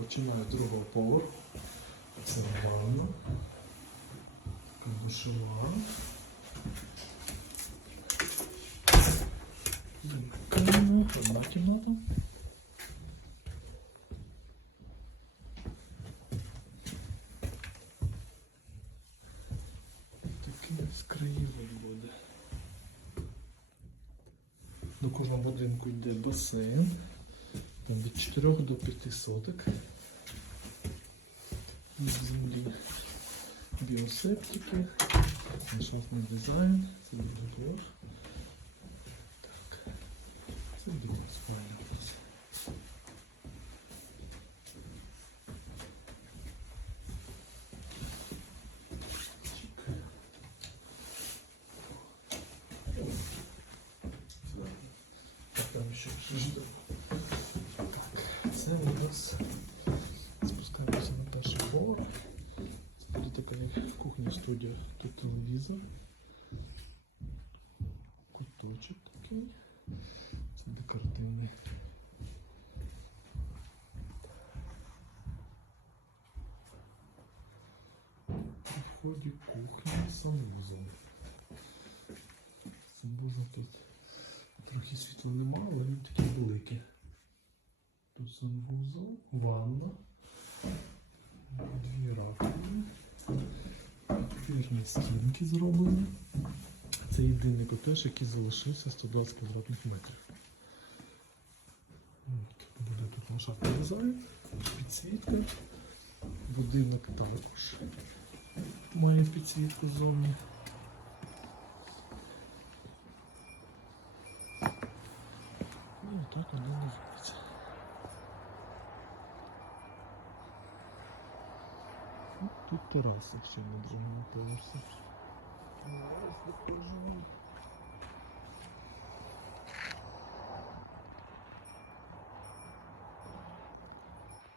Починаю з другого поверху. Це ванна. Така душова. Одна кімната. Такий краєвид буде. До кожного будинку йде басейн. Там від 4 до 5 соток. В землі біосептики, ландшафтний дизайн, це буде двор. Так. Це буде спальня у нас. Так, там ще жду. Нас спускаємося на перший поверх. Буде така кухня студія. Тут телевізор. Куточок такий. Це декоративний. При вході кухня з санвузол. Санвузол тут трохи світла немає, Тут санвузол, ванна, дві раковини, верхні стінки зроблені. Це єдиний котеж, який залишився 120 квадратних метрів. Буде тут ландшафтний дизайн, підсвітка. Будинок також має підсвітку ззовні. Ну, так воно називається. тут тераса ще на другому поверсі. Зараз покажу.